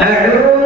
হ্যাঁ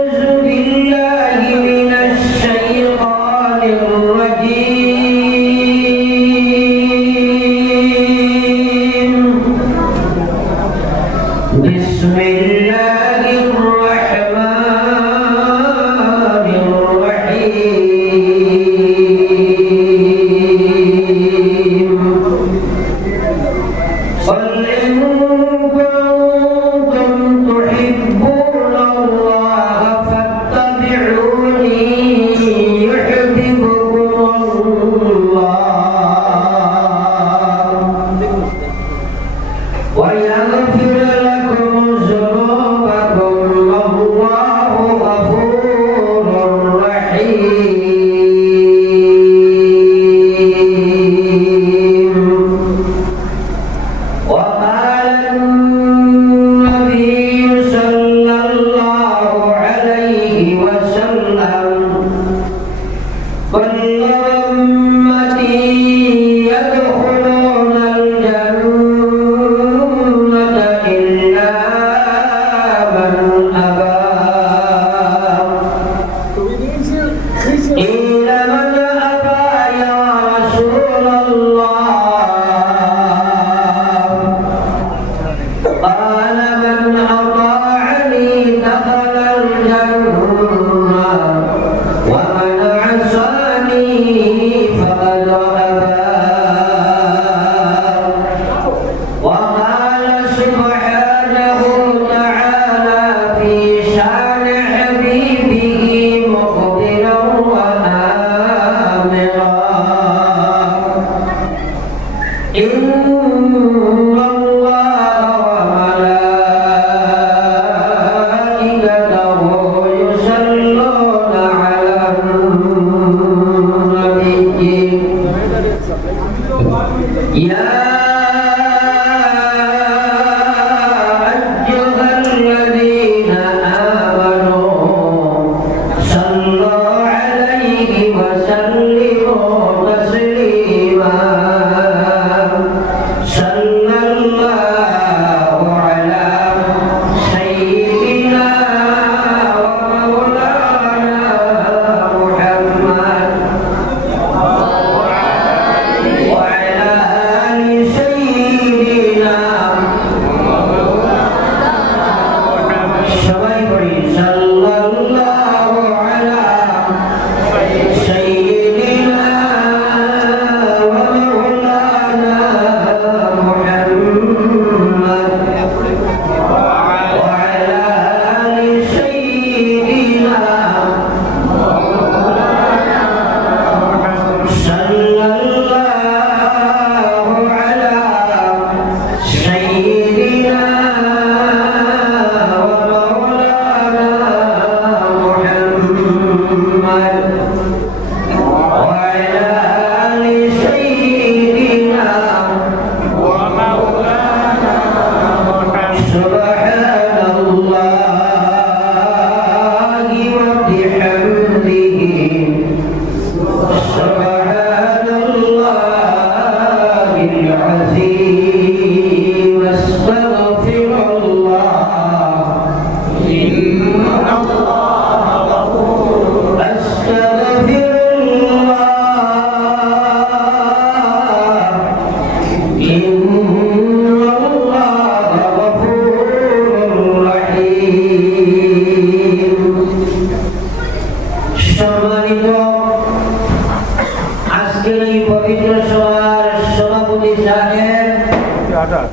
आजार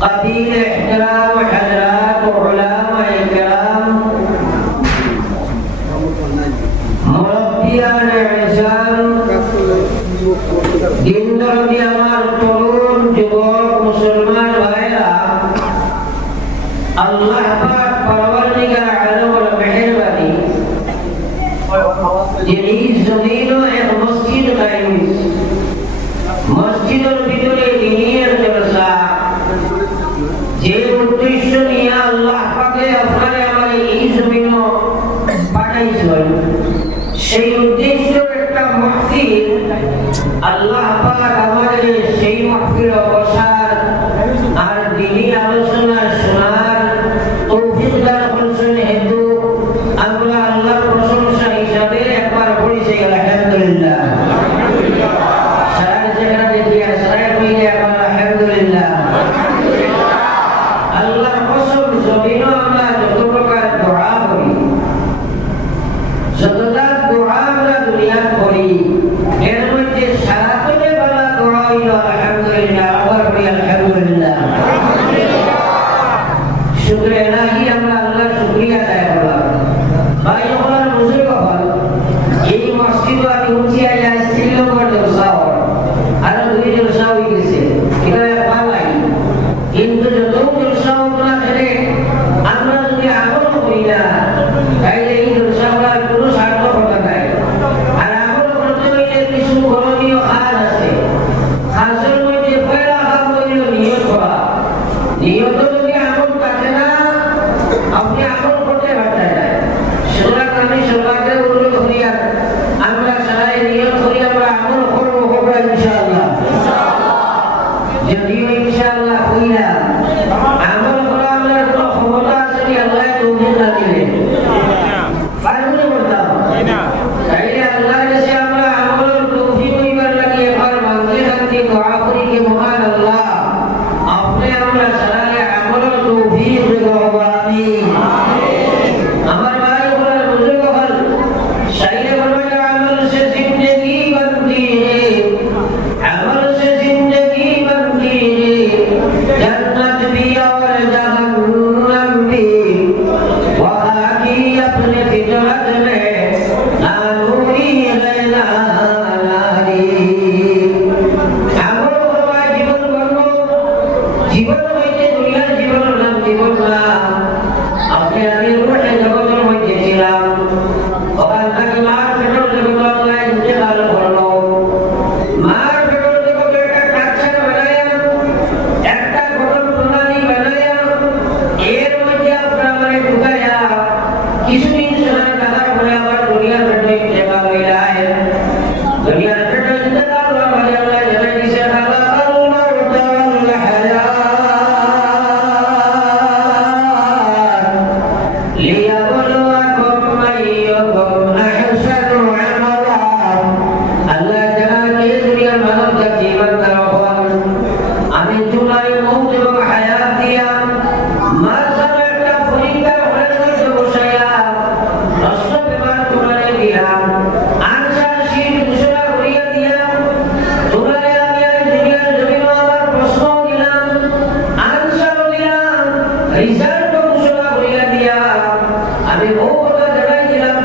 قتيل احترام وحذر সেই উদ্দেশ্য একটা মাসির আল্লাহ আমাদের সেই মাসির yo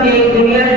también tuvieron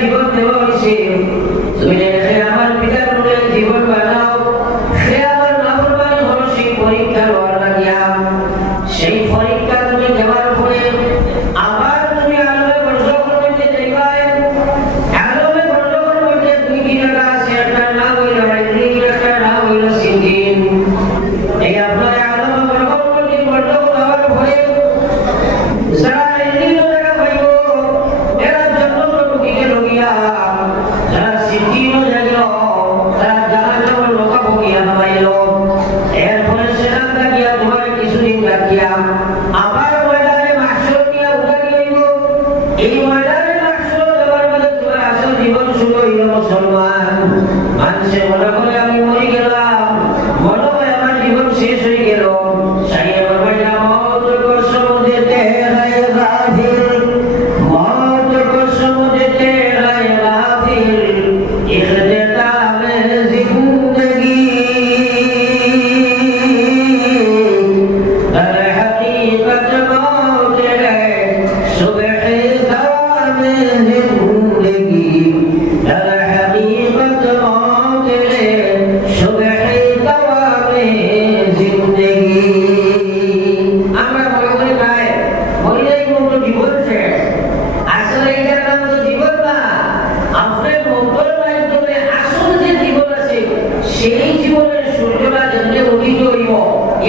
পূর্বের সূর্যটা যখন উদিত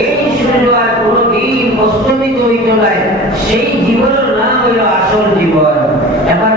এই সূর্য আর কোনদিন অস্তমিত হইত সেই জীবনের নাম হইল আসল জীবন। এবার